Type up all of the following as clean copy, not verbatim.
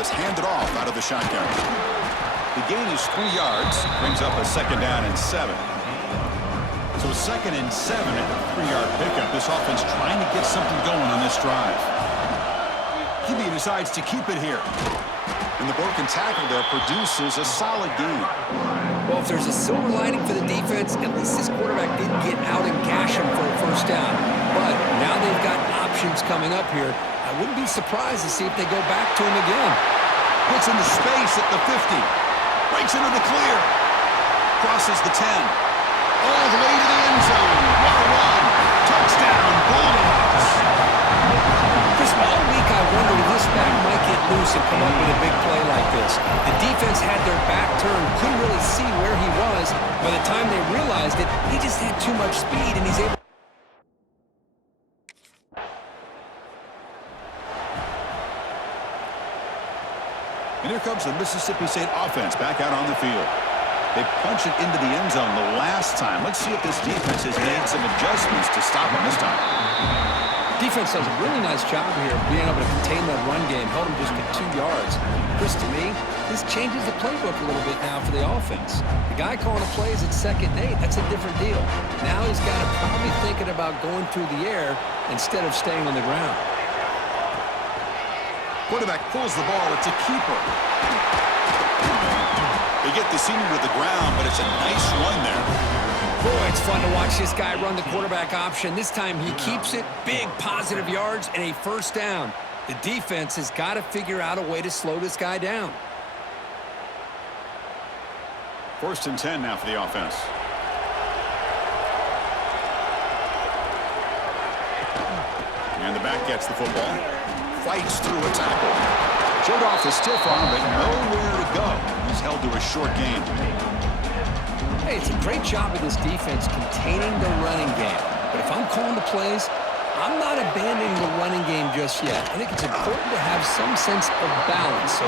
is handed off out of the shotgun. The gain is 3 yards, brings up a 2nd down and 7. So 2nd and 7 at the 3-yard pickup. This offense trying to get something going on this drive. He decides to keep it here. And the broken tackle there produces a solid gain. Well, if there's a silver lining for the defense, at least this quarterback didn't get out and gash him for a 1st down. But now they've got options coming up here. I wouldn't be surprised to see if they go back to him again. Puts into space at the 50. Breaks into the clear. Crosses the 10. All the way to the end zone. What a run. Touchdown, Bulldogs. Chris, all week I wondered if this back might get loose and come up with a big play like this. The defense had their back turned, couldn't really see where he was. By the time they realized it, he just had too much speed, and he's able. And here comes the Mississippi State offense back out on the field. They punch it into the end zone the last time. Let's see if this defense has made some adjustments to stop him this time. Defense does a really nice job here of being able to contain that run game, held him just at 2 yards. Chris, to me, this changes the playbook a little bit now for the offense. The guy calling the plays at 2nd and 8, that's a different deal. Now he's got to probably thinking about going through the air instead of staying on the ground. Quarterback pulls the ball. It's a keeper. They get the senior to the ground, but it's a nice run there. Boy, it's fun to watch this guy run the quarterback option. This time he keeps it, big positive yards, and a 1st down. The defense has got to figure out a way to slow this guy down. 1st and 10 now for the offense. And the back gets the football. Fights through a tackle. Showed off the stiff arm, but nowhere to go. He's held to a short gain. Hey, it's a great job of this defense containing the running game. But if I'm calling the plays, I'm not abandoning the running game just yet. I think it's important to have some sense of balance. So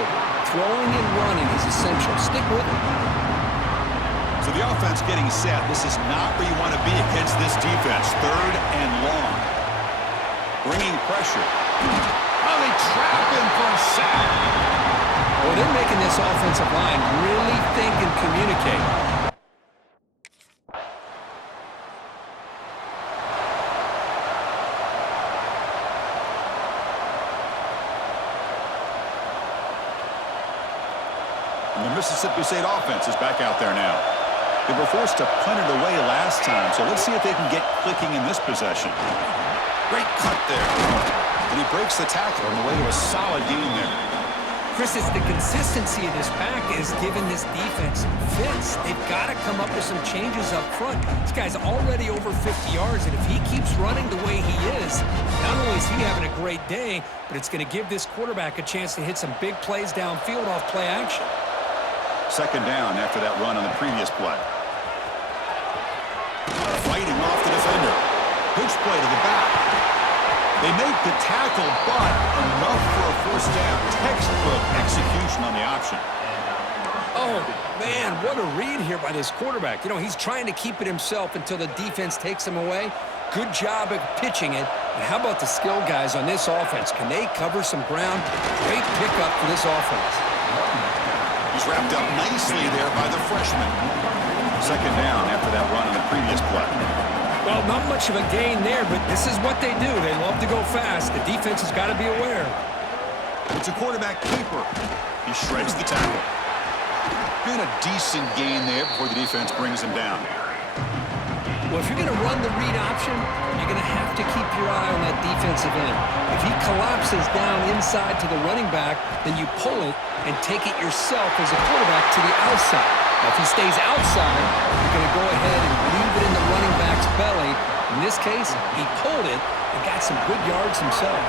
throwing and running is essential. Stick with it. So the offense getting set. This is not where you want to be against this defense. 3rd and long. Bringing pressure. Oh, they trap him for a sack. Well, they're making this offensive line really think and communicate. And the Mississippi State offense is back out there now. They were forced to punt it away last time, so let's see if they can get clicking in this possession. Great cut there. And he breaks the tackle on the way to a solid gain there. Chris, it's the consistency of this pack is giving this defense fits. They've got to come up with some changes up front. This guy's already over 50 yards, and if he keeps running the way he is, not only is he having a great day, but it's going to give this quarterback a chance to hit some big plays downfield off play action. 2nd down after that run on the previous play. Fighting off the defender. Pitch play to the back. They make the tackle, but enough for a 1st down. Textbook execution on the option. Oh, man, what a read here by this quarterback. You know, he's trying to keep it himself until the defense takes him away. Good job at pitching it. And how about the skill guys on this offense? Can they cover some ground? Great pickup for this offense. He's wrapped up nicely there by the freshman. 2nd down after that run on the previous play. Well, not much of a gain there, but this is what they do. They love to go fast. The defense has got to be aware. It's a quarterback keeper. He shreds the tackle. And a decent gain there before the defense brings him down. Well, if you're going to run the read option, you're going to have to keep your eye on that defensive end. If he collapses down inside to the running back, then you pull it and take it yourself as a quarterback to the outside. Now, if he stays outside, you're going to go ahead and leave it in the running back's belly. In this case, he pulled it and got some good yards himself.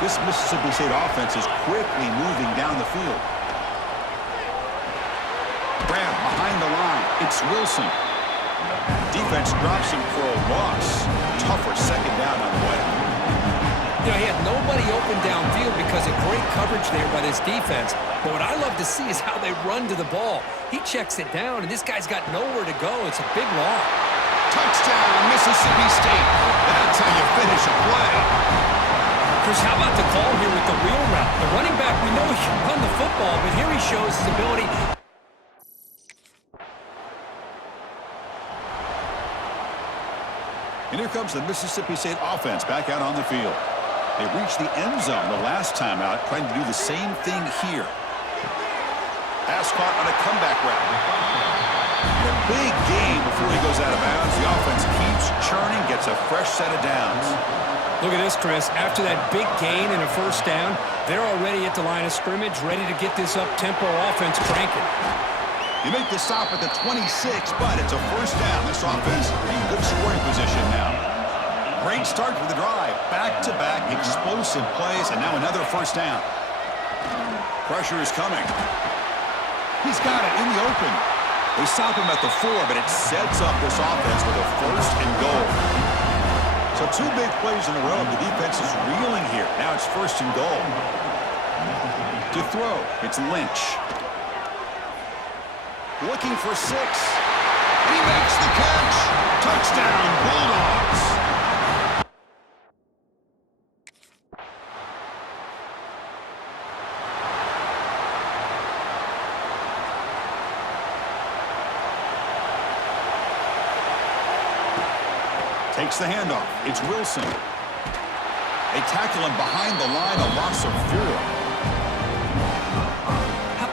This Mississippi State offense is quickly moving down the field. Grab behind the line. It's Wilson. Defense drops him for a loss. Tougher 2nd down on the way. You know, he had nobody open downfield because of great coverage there by this defense. But what I love to see is how they run to the ball. He checks it down, and this guy's got nowhere to go. It's a big loss. Touchdown, Mississippi State. That's how you finish a play. Chris, how about the call here with the wheel route? The running back, we know he can run the football, but here he shows his ability. And here comes the Mississippi State offense back out on the field. They reached the end zone the last time out, trying to do the same thing here. Pass caught on a comeback route. And a big gain before he goes out of bounds. The offense keeps churning, gets a fresh set of downs. Look at this, Chris. After that big gain and a first down, they're already at the line of scrimmage, ready to get this up-tempo offense cranking. You make the stop at the 26, but it's a first down. This offense in good scoring position now. Great start to the drive. Back-to-back explosive plays, and now another first down. Pressure is coming. He's got it in the open. They stop him at the 4, but it sets up this offense with a first and goal. So 2 big plays in a row. The defense is reeling here. Now it's first and goal. To throw, it's Lynch. Looking for 6. He makes the catch. Touchdown, Bulldogs. Takes the handoff. It's Wilson. They tackle him behind the line, a loss of 4.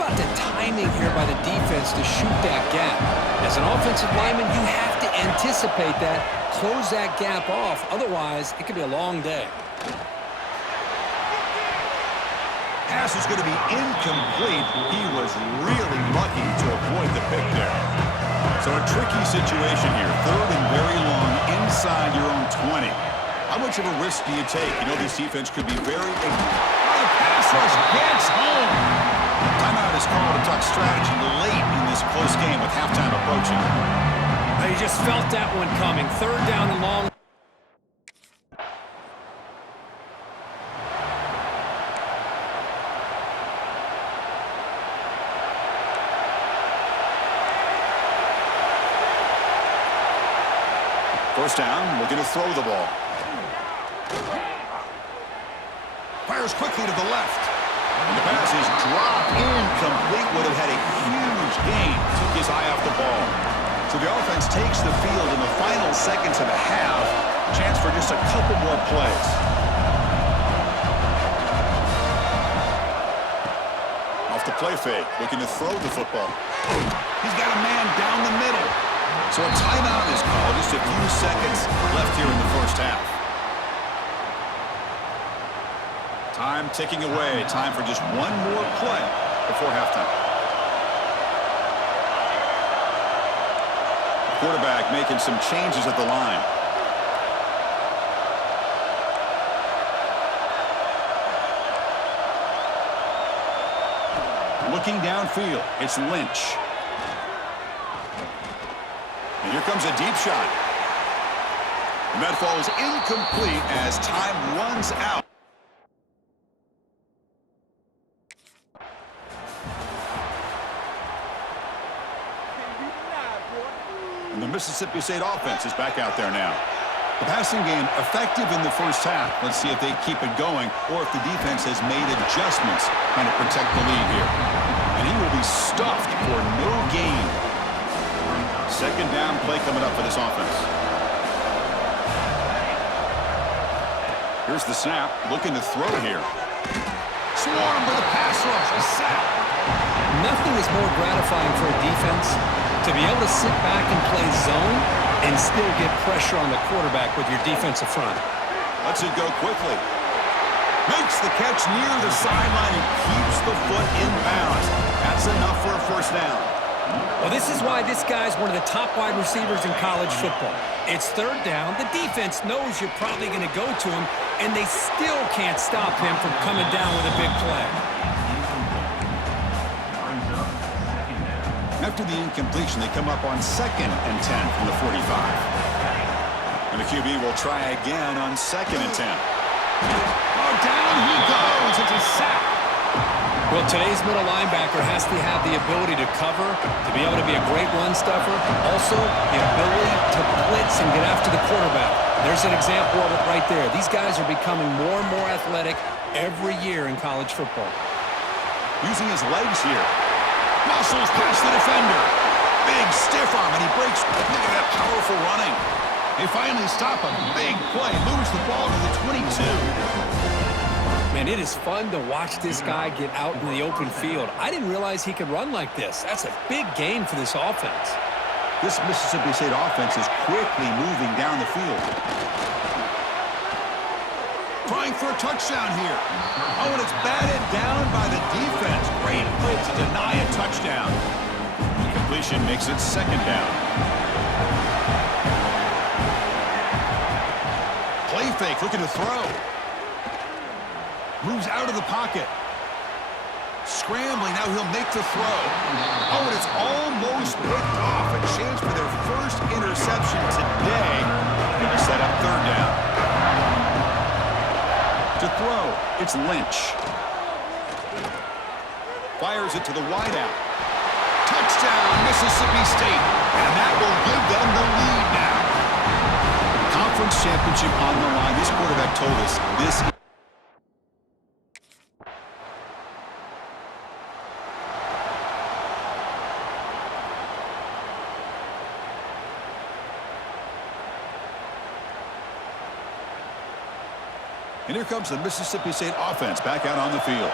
The timing here by the defense to shoot that gap. As an offensive lineman, you have to anticipate that, close that gap off. Otherwise, it could be a long day. Pass is going to be incomplete. He was really lucky to avoid the pick there. So a tricky situation here. 3rd and very long inside your own 20. How much of a risk do you take? You know this defense could be very... The pass rush gets home. Timeout is called to talk strategy late in this close game with halftime approaching. They just felt that one coming. 3rd down and long. First down, looking to throw the ball. Fires quickly to the left. And the pass is dropped incomplete. Would have had a huge gain. Took his eye off the ball. So the offense takes the field in the final seconds of the half. Chance for just a couple more plays. Off the play fake, looking to throw the football. He's got a man down the middle. So a timeout is called. Just a few seconds left here in the first half. Time ticking away. Time for just one more play before halftime. Quarterback making some changes at the line. Looking downfield, it's Lynch. And here comes a deep shot. And that falls incomplete as time runs out. And the Mississippi State offense is back out there now. The passing game effective in the first half. Let's see if they keep it going or if the defense has made adjustments trying to protect the lead here. And he will be stuffed for no gain. Second down play coming up for this offense. Here's the snap. Looking to throw here. Swarm with a pass rush. A sack. Nothing is more gratifying for a defense to be able to sit back and play zone and still get pressure on the quarterback with your defensive front. Lets it go quickly. Makes the catch near the sideline and keeps the foot in bounds. That's enough for a first down. Well, this is why this guy's one of the top wide receivers in college football. It's 3rd down. The defense knows you're probably going to go to him, and they still can't stop him from coming down with a big play. After the incompletion, they come up on 2nd and 10 from the 45. And the QB will try again on 2nd and 10. Oh, down he goes. It's a sack. Well, today's middle linebacker has to have the ability to cover, to be able to be a great run stuffer, also the ability to blitz and get after the quarterback. There's an example of it right there. These guys are becoming more and more athletic every year in college football. Using his legs here. Muscles past the defender. Big stiff arm, and he breaks. Look at that powerful running. They finally stop a big play. Moves the ball to the 22. Man, it is fun to watch this guy get out in the open field. I didn't realize he could run like this. That's a big gain for this offense. This Mississippi State offense is quickly moving down the field. Trying for a touchdown here. Oh, and it's batted down by the defense. Great play to deny a touchdown. Completion makes it second down. Play fake, looking to throw. Moves out of the pocket. Scrambling, now he'll make the throw. Oh, and it's almost picked off. A chance for their first interception today. Going to set up third down. To throw, it's Lynch. Fires it to the wideout. Touchdown, Mississippi State. And that will give them the lead now. Conference championship on the line. This quarterback told us this. And here comes the Mississippi State offense back out on the field.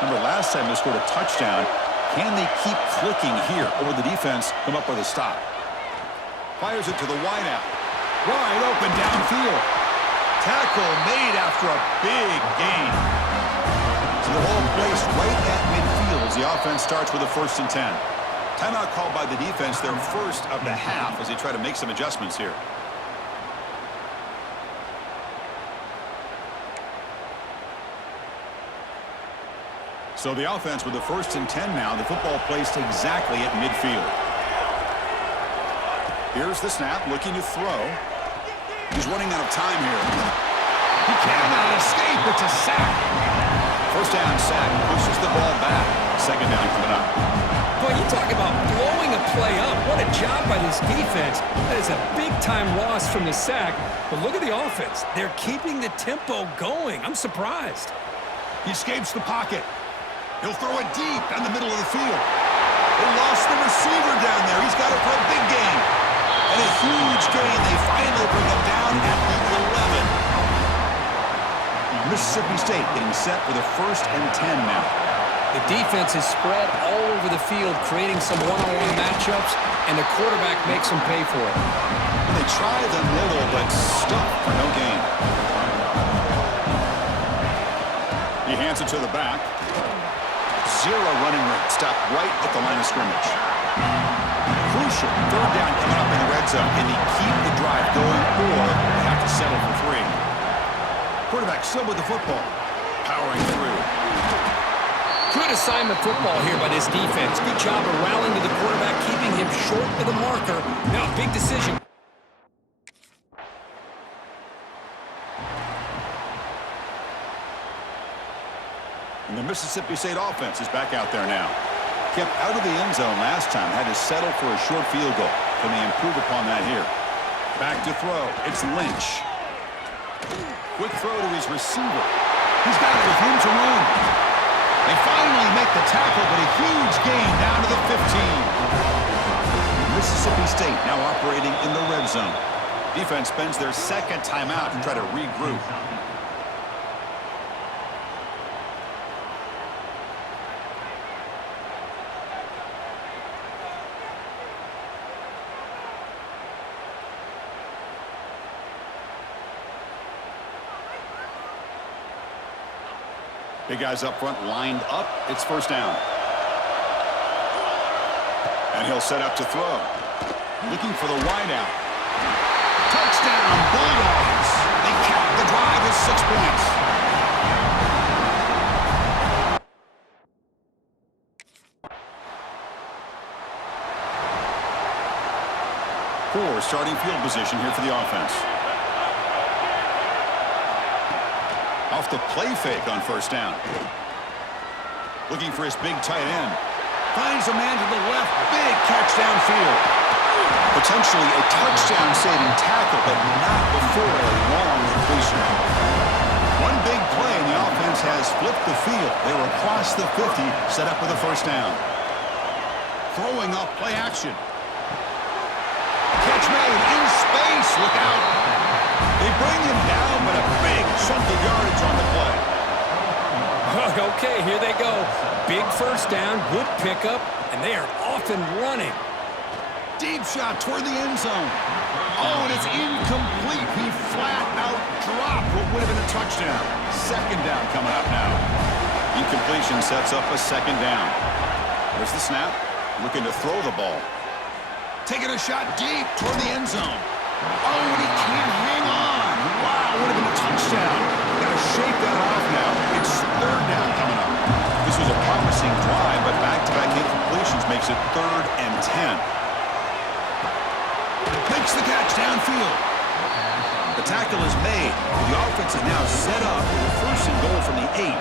Remember, last time they scored a touchdown. Can they keep clicking here, or will the defense come up with a stop? Fires it to the wideout. Wide open downfield. Tackle made after a big gain. So the ball placed right at midfield as the offense starts with a 1st and 10. Timeout called by the defense, their first of the half, as they try to make some adjustments here. So the offense with the 1st and 10 now. The football placed exactly at midfield. Here's the snap, looking to throw. He's running out of time here. He cannot escape. It's a sack. 1st down sack. Pushes the ball back. 2nd down coming up. Boy, you talk about blowing a play up. What a job by this defense. That is a big-time loss from the sack. But look at the offense. They're keeping the tempo going. I'm surprised. He escapes the pocket. He'll throw it deep down the middle of the field. They lost the receiver down there. He's got it for a big gain. And a huge gain. They finally bring him down at the 11. Mississippi State getting set for the 1st and 10 now. The defense is spread all over the field, creating some one-on-one matchups, and the quarterback makes them pay for it. And they try the middle, but stuck for no gain. He hands it to the back. Zero running room. Stopped right at the line of scrimmage. Crucial 3rd down coming up in the red zone. Can he keep the drive going, or they have to settle for 3? Quarterback still with the football. Powering through. Good assignment football here by this defense. Good job of rallying to the quarterback, keeping him short of the marker. Now, big decision. And the Mississippi State offense is back out there now. Kept out of the end zone last time. Had to settle for a short field goal. Can they improve upon that here? Back to throw. It's Lynch. Quick throw to his receiver. He's got it with room to run. They finally make the tackle, but a huge gain down to the 15. Mississippi State now operating in the red zone. Defense spends their 2nd timeout to try to regroup. Big guys up front lined up. It's 1st down. And he'll set up to throw. Looking for the wideout. Touchdown, Bulldogs. They cap the drive with 6 points. Poor starting field position here for the offense. Off the play fake on 1st down. Looking for his big tight end. Finds a man to the left. Big catch downfield. Potentially a touchdown-saving tackle, but not before a long completion. One big play, and the offense has flipped the field. They were across the 50, set up with a first down. Throwing off play action. Catch made in space. Look out. They bring him down, but a big chunk of yardage on the play. Okay, here they go. Big first down, good pickup, and they are off and running. Deep shot toward the end zone. Oh, and it's incomplete. He flat out dropped what would have been a touchdown. Second down coming up now. Incompletion sets up a second down. There's the snap. Looking to throw the ball. Taking a shot deep toward the end zone. Oh, and he can't hang on. Wow, would have been a touchdown. Got to shake that off now. It's third down coming up. This was a promising drive, but back-to-back incompletions makes it 3rd and 10. Makes the catch downfield. The tackle is made. The offense is now set up with a 1st and goal from the 8.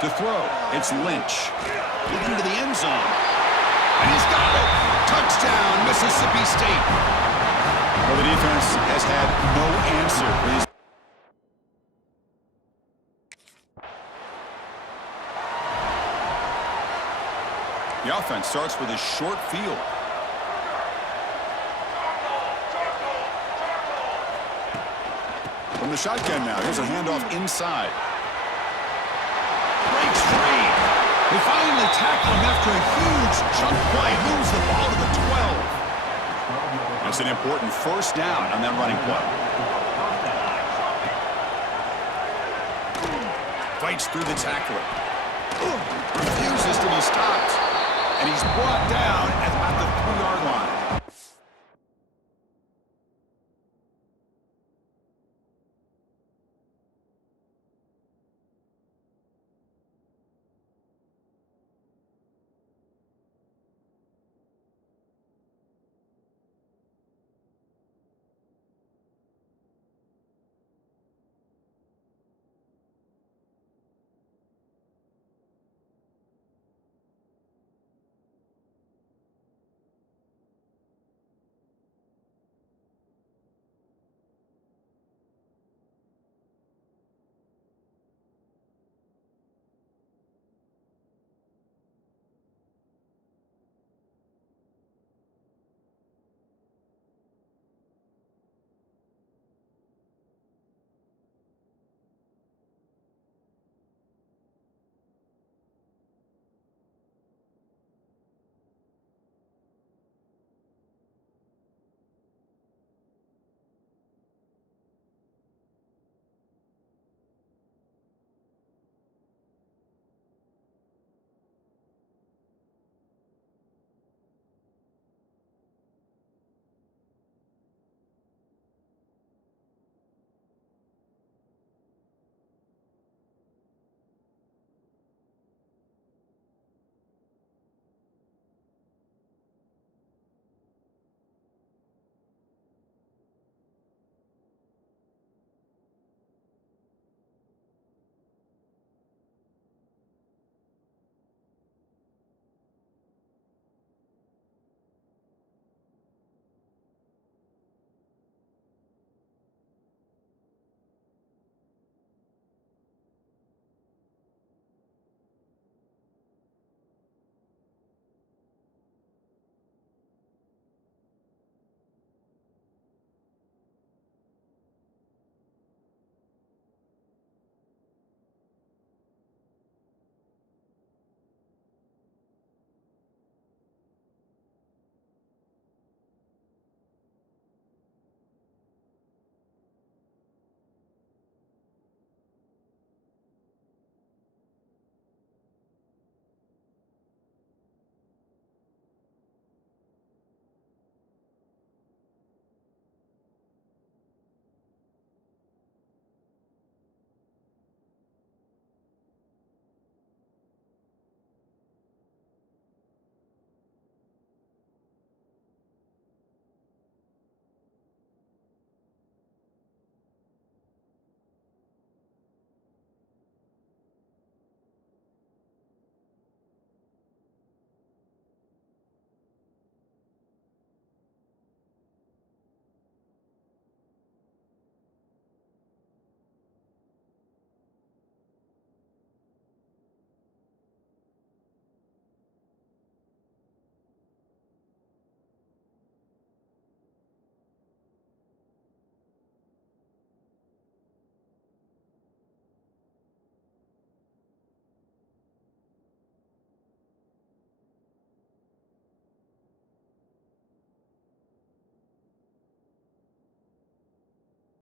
To throw, it's Lynch. Looking to the end zone. And he's got it. Touchdown, Mississippi State. Well, the defense has had no answer for these. The offense starts with a short field. From the shotgun now, here's a handoff inside. Breaks free. They finally tackle him after a huge chunk play. Moves the ball to the 12. That's an important first down on that running play. Fights through the tackler. Refuses to be stopped. And he's brought down at about the 3-yard line.